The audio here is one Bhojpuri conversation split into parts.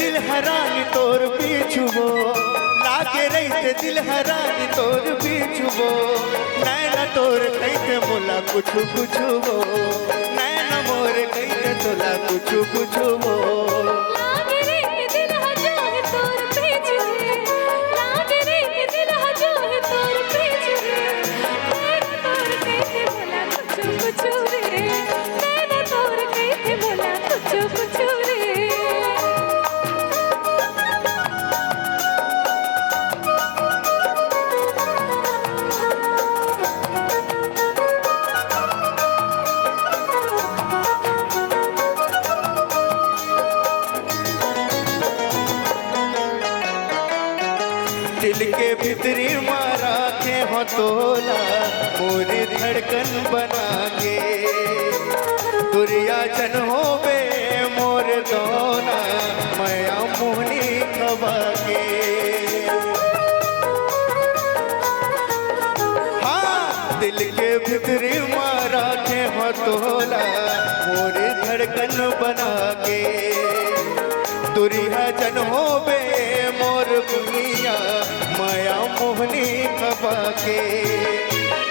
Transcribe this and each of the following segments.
दिल हरानी तोर पीछुबो, लागे रहते दिल हरानी तोर पीछुबो, नैना तोर कहते मोला कुछ कुछुबो, नैना मोर कहते तोला कुछ कुछुबो। दिल के भीतरी मारा के हो तोला, मोरी धड़कन बना के, दुरिया जन हो बे मोर दोना, माया मोहनी खबा के। हाँ दिल के भीतरी मारा के हो तोला, मोरी धड़कन बना के, दुरिया जन हो बे मोर दुनिया, माया मोहनी खबा के।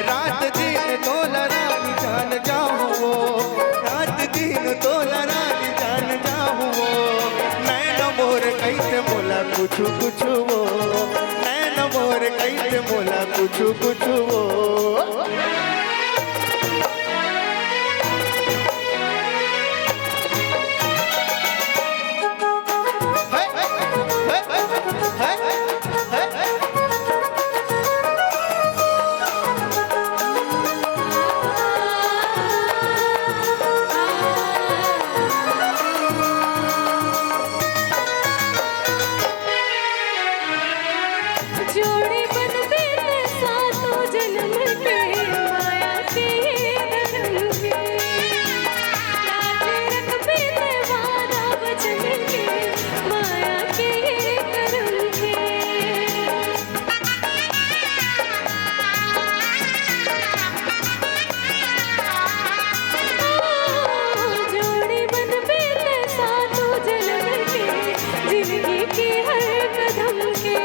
रात दिन तोला रानी जान जाऊँ, रात दिन तोला रानी जान जाऊँ, नैना मोर कैसे मोला कुछ कुछ वो, नैना मोर कैसे मोला कुछ कुछ वो। जोड़ी बनते थे सातों जन्म के, माया के धर्म के, लाज रखते थे वादा वचन के, माया के कर्म के। जोड़ी बनते थे सातों जन्म के, जिंदगी की हर कदम के,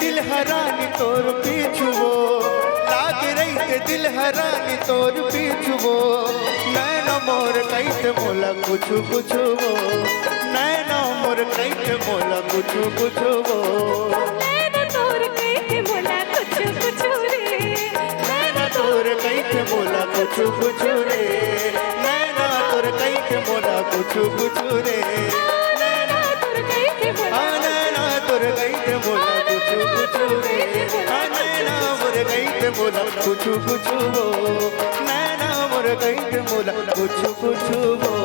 दिल हरानी तोर पीछुबो, लागे रहते दिल हरानी तोर पीछुबो, नैना मोर कहते मोला कुछ कुछ वो, नैना मोर कहते मोला कुछ कुछ वो, नैना तोर कहते मोला कुछ कुछ रे, नैना तोर कहते मोला कुछ कुछ रे, नैना तोर कहते मोला कुछ कुछ रे, नैना तोर कहते मोला, नैना तोर कहते मोला कुछ कुछ रे, नैना मोर कहते मोला कुछ कुछ वो, नैना मोर कहते मोला कुछ कुछ वो।